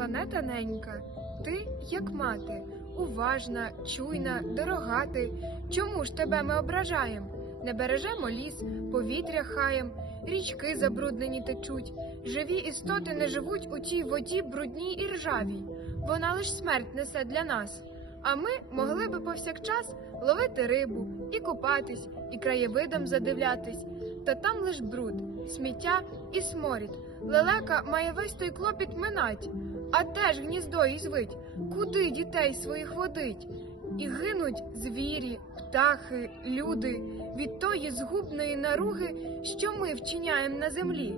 планета ненька, ти як мати, уважна, чуйна, дорога ти. Чому ж тебе ми ображаєм? Не бережемо ліс, повітря хаєм, річки забруднені течуть. Живі істоти не живуть у тій воді брудній і ржавій. Вона лиш смерть несе для нас. А ми могли би повсякчас ловити рибу і купатись, і краєвидом задивлятись. Та там лиш бруд, сміття і сморід. Лелека має весь той клопіт минать, а теж гніздо їй звить, куди дітей своїх водить. І гинуть звірі, птахи, люди від тої згубної наруги, що ми вчиняємо на землі.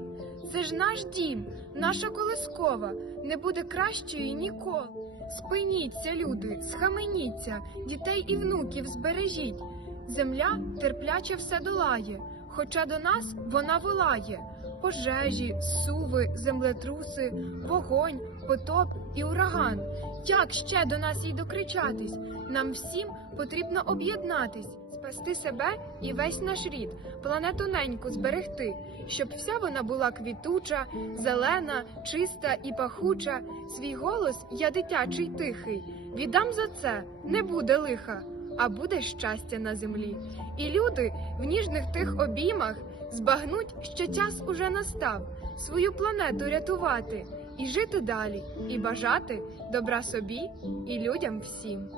Це ж наш дім, наша колискова, не буде кращої ніколи. Спиніться, люди, схаменіться, дітей і внуків збережіть. Земля терпляче все долає, хоча до нас вона волає. Пожежі, суви, землетруси, вогонь, потоп і ураган. Як ще до нас їй докричатись? Нам всім потрібно об'єднатись, спасти себе і весь наш рід, планету неньку зберегти, щоб вся вона була квітуча, зелена, чиста і пахуча. Свій голос я дитячий тихий. Віддам за це, не буде лиха, а буде щастя на землі. І люди в ніжних тих обіймах збагнуть, що час уже настав свою планету рятувати і жити далі, і бажати добра собі і людям всім.